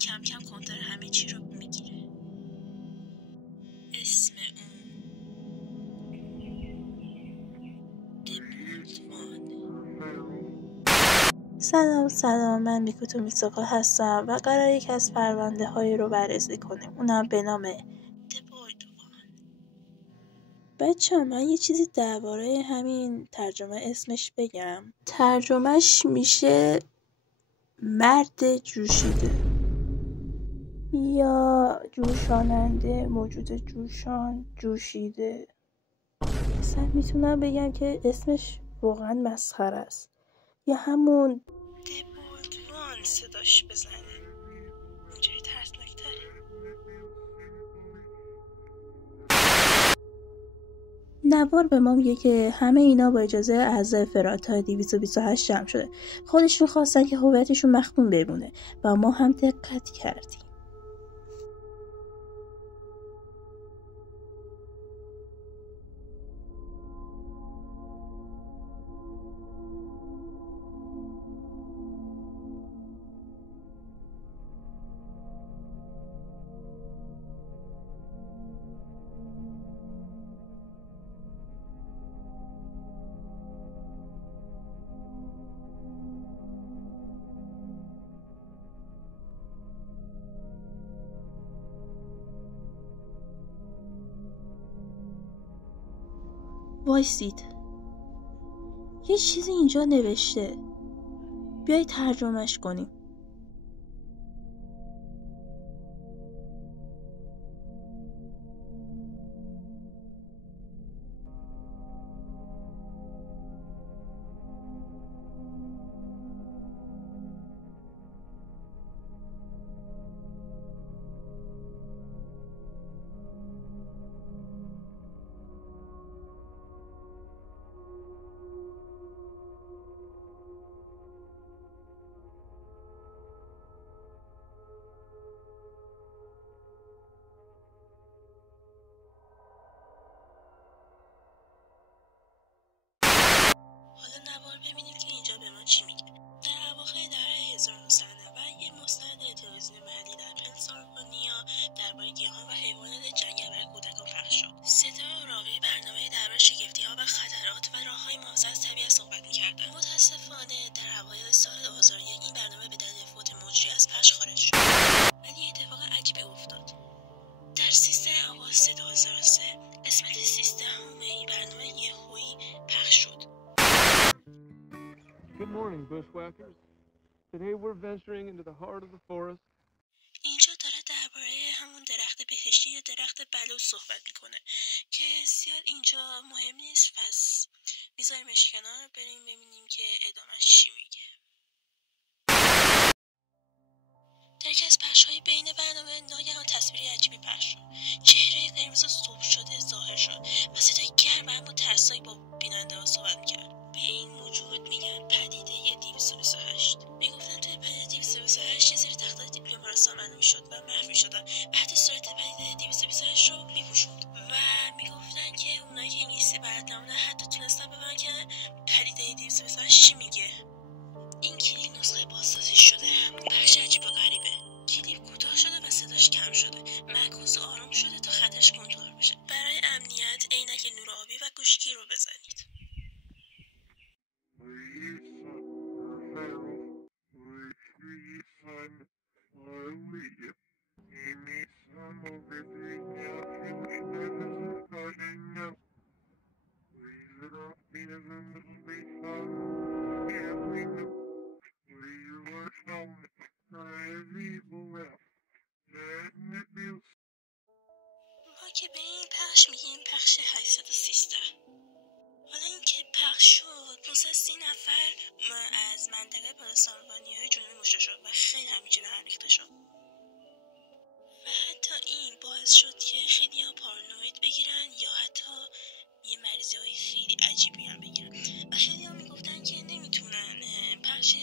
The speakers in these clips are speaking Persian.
کم کم کنتر همه چی رو میگیره. اسم اون سلام، من میکوتو میساکا هستم و قراره یک از پرونده هایی رو بررسی کنیم، اونم به نام دبوردوان. بچه من یه چیزی درباره همین ترجمه اسمش بگم. ترجمهش میشه مرد جوشیده یا جوشاننده، موجود جوشان، جوشیده. اصلا میتونم بگم که اسمش واقعا مسخره است. یا همون دبوردوان صداش بزنه، اینجوری ترسناک‌تره. نوار به ما میگه که همه اینا با اجازه اعضای فراتای 228 جمع شده. خودشون خواستن که هویتشون مخفون بمونه و ما هم دقت کردیم. وایسید، یه چیزی اینجا نوشته، بیای ترجمهش کنیم. حالا نوار ببینیم که اینجا به ما چی میگه. در اواخر دهه 1990 یک مستند تلویزیونی محلی در پنسیلوانیا درباره گیاهان و حیوانات جنگل برای کودکان پخش شد. صدا راوی برنامه درباره شگفتی‌ها و خطرات و راه‌های محافظت از طبیعت صحبت می‌کرد. متأسفانه در اوایل سال 2001 این برنامه به دلیل فوت مجری از پخش خارج شد. ولی اتفاق عجیبی افتاد. در 13 آگوست 2003 قسمت 13 این برنامه یهویی پخش شد. Good morning, bushwhackers. Today we're venturing into the heart of the forest. اینجا داره درباره همون درخت بهشتی یا درخت بلوط صحبت میکنه که زیاد اینجا مهم نیست، پس میذاریمش کنار، بریم ببینیم که ادامهش چی میگه. در یکی از پخش‌های بین برنامه ناگهان تصویری عجیبی پخش شد. چهره قرمز سرخ شده ظاهر شد و صدای گرم اما ترسناک با بیننده‌ها صحبت میکرد. به این موجود میگن پدیده 228. میگفتن توی پدیده 228 یه سری تختای بیمارستان معلوم میشد و محو میشدن و حتی صورت پدیده 228 رو میپوشوند و میگفتن که اونایی که انگلیسی بلد نبودن حتی تونستن بفهمن که پدیده 228 چی میگه. این کلیپ نسخه بازسازی شده، پخش عجیب و غریبه. کلیپ کوتاه شده و صداش کم شده، معکوس و آروم شده تا خطش کنترل بشه. برای امنیت عینک نور آبی و گوشگیر رو بزنید. ما که به این پخش میگیم پخش 813. حالا این که پخش شد 530 نفر از منطقه پنسیلوانیای جنوبی مشته شد و خیلی همینجوری هم ریخته شد و حتی این باعث شد که خیلی ها پارانوید بگیرن یا حتی یه مریضی های خیلی عجیبی هم بگیرن و خیلی ها میگفتن که نمیتونن پخش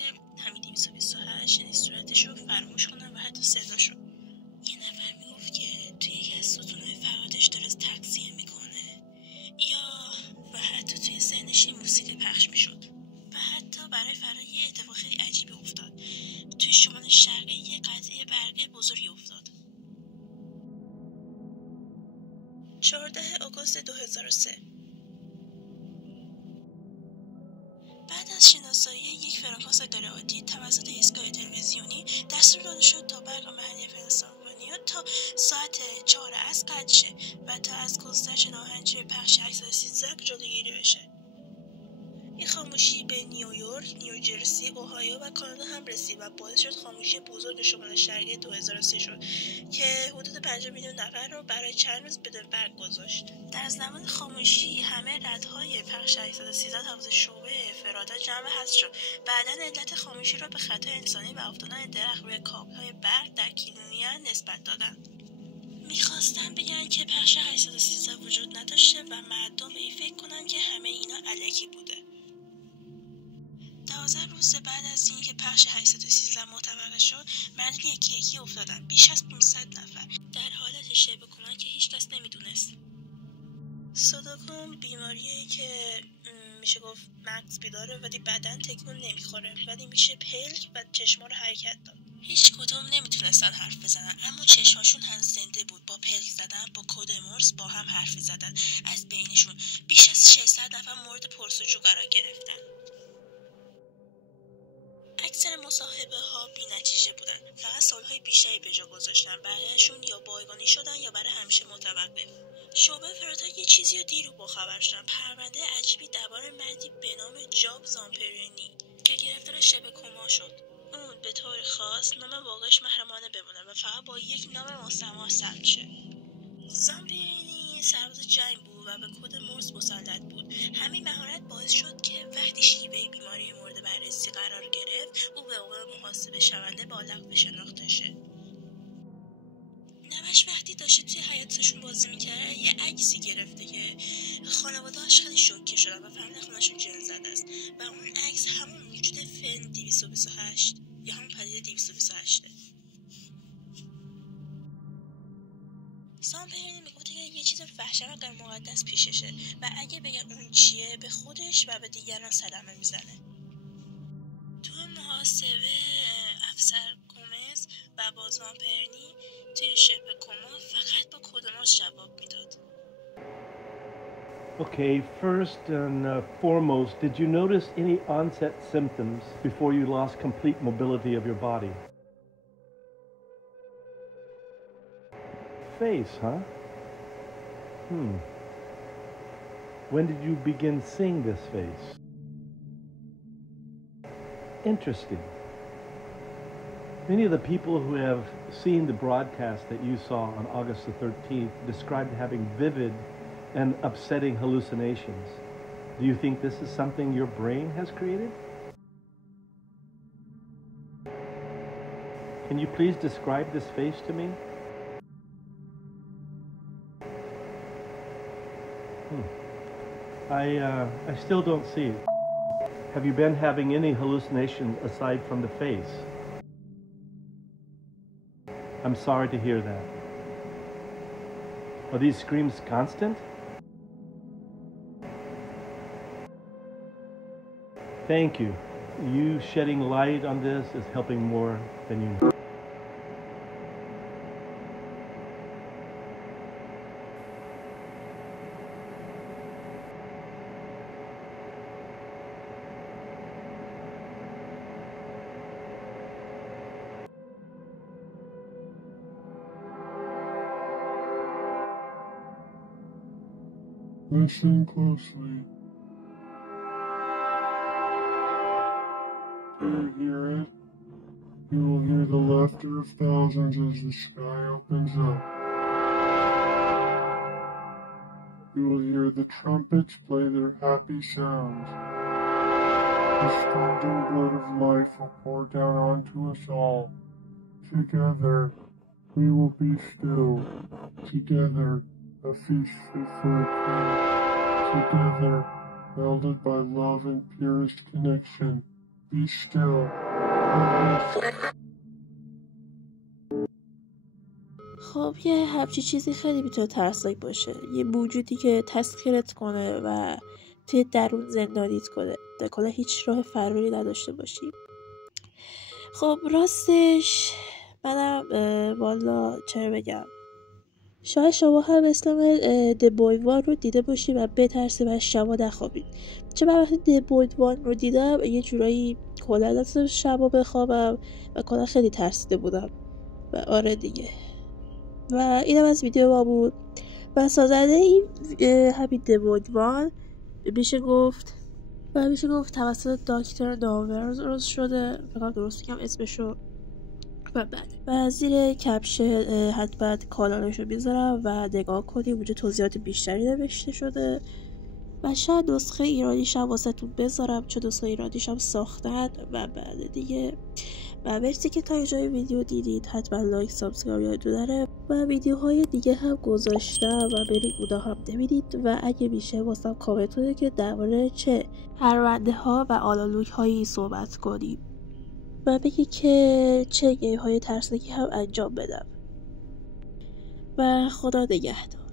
همین 228 یعنی صورتش رو فراموش کنن و حتی صداشو. یه نفر میگفت که توی یکی از ستونهای فراتش داره تغذیه میکنه یا و حتی توی ذهنش موسیقی پخش میشد و حتی برای فردا یه اتفاق خیلی عجیبی افتاد. توی شمال شرقی یه قطعه برقی 14 آگوست 2003. بعد از شناسایی یک فرکانس غیرعادی توسط ایستگاه تلویزیونی دستور داده شد تا برق محلی پنسیلوانیا تا ساعت 4 عصر قطع شه و تا از گسترش ناهنجار پخش 813 جلوگیری بشه. این خاموشی به نیویورک، نیوجرسی، اوهایو و کانادا هم رسید و باعث شد خاموشی بزرگ شمال شرقی 2003 شد که حدود 5 میلیون نفر رو برای چند روز بدون برق گذاشت. در زمان خاموشی همه ردهای پخش 813 توسط شعبه فرادت جمع حذف شد. بعداً علت خاموشی را به خطای انسانی و افتادن درخت روی کابل‌های برق در کیلونیا نسبت دادند. میخواستن بگن که پخش 813 وجود نداشته و مردم این فکر کنن که همه اینا الکی بوده. 12 روز بعد از اینکه پخش 813 متوقف شد، مردم یکی یکی افتادن. بیش از 500 نفر در حالت شبه کما که هیچ کس نمیدونست. سودوکون بیماریه که میشه گفت مغز بیداره ولی بدن تکون نمیخوره، ولی میشه پلک و چشما رو حرکت داد. هیچ کدوم نمیتونستن حرف بزنن، اما چشماشون هم زنده بود. با پلک زدن، با کد مورس با هم حرفی زدن. از بینشون بیش از 600 نفر مورد پرسجو قرار گرفتن. اکثر مصاحبه ها بی نتیجه بودن. فقط سالهای بیشتری به جا گذاشتن. بقیه‌شون یا بایگانی شدن یا برای همیشه متوقف. شعبه فراتر یه چیزی رو دیر با خبر شدن. پرونده عجیبی درباره مردی به نام جاب زامپرینی که گرفتار شبه کما شد. اون به طور خاص نام واقعش محرمانه بمونه و فقط با یک نام مستعار ثبت شه. زامپرینی سرباز جنگ بود و به کد مورس مسلط بود. همین مهارت باعث شد که وقتی شیوه بیماری مورد بررسی قرار گرفت، او به عنوان محاسبه شونده با لقب شناخته شه. نوش وقتی داشته توی حیاطشون بازی میکرد یه عکسی گرفته که خانواده‌اش خیلی شوکه شدن و فهمیدن خونه‌شون جن زده است و اون عکس همون موجود فیلم 228 یا همون پدیده 228. زامپرینی میگفته که یه چیز وحشتناک و مقدس پیششه و اگه بگن اون چیه به خودش و به دیگران صدمه میزنه. تو محاسبه افسر گومز و با زامپرینی توی شبه کما فقط با کد مورس جواب میداد. Okay, first and foremost, did you notice any onset symptoms before you lost complete mobility of your body? Face, huh? When did you begin seeing this face? Interesting. Many of the people who have seen the broadcast that you saw on August the 13th described having vivid and upsetting hallucinations. Do you think this is something your brain has created? Can you please describe this face to me? I still don't see it. Have you been having any hallucinations aside from the face? I'm sorry to hear that. Are these screams constant? Thank you. You shedding light on this is helping more than you know. Listen closely. Do you hear it? You will hear the laughter of thousands as the sky opens up. You will hear the trumpets play their happy sounds. The standing blood of life will pour down onto us all. Together, we will be still. Together, a feast fit for a king. Together, melded by love and purest connection. Be still. خب یه همچی چیزی خیلی میتونه ترسناک باشه. یه موجودی که تسخیرت کنه و توی درون زندانیت کنه. در کل هیچ راه فراری نداشته باشی. خب راستش منم والا چرا بگم شاید شما هم اسم دبویوان رو دیده باشید و بترسید و شبا نخوابید. چه من وقتی دبویوان رو دیدم یه جورایی کلا نتونستم شبا بخوابم و کلا خیلی ترسیده بودم و آره دیگه. و اینم از ویدیو ما بود و سازنده این همین دبویوان میشه گفت توسط دکتر ناورز درست شده، فقط درست میگم اسمشو. و بعد و زیر کپشن حتما کانالشو میذارم و نگاه کنید، اونجا توضیحات بیشتری نوشته شده و شاید نسخه ایرانیش هم واسهتون بذارم چون نسخه ایرانیش هم ساختن. و بعد دیگه و مرسی که تا اینجای ویدیو دیدید، حتما لایک سابسکرایب یادتون نره و ویدیوهای دیگه هم گذاشتم و برید اونا هم ببینید و اگه میشه واسم کامنت کنید که درباره چه پرونده ها و آنالوگ هایی صحبت کنیم و بگی که چه گیم های ترسناکی هم انجام بدم و خدا نگهدار.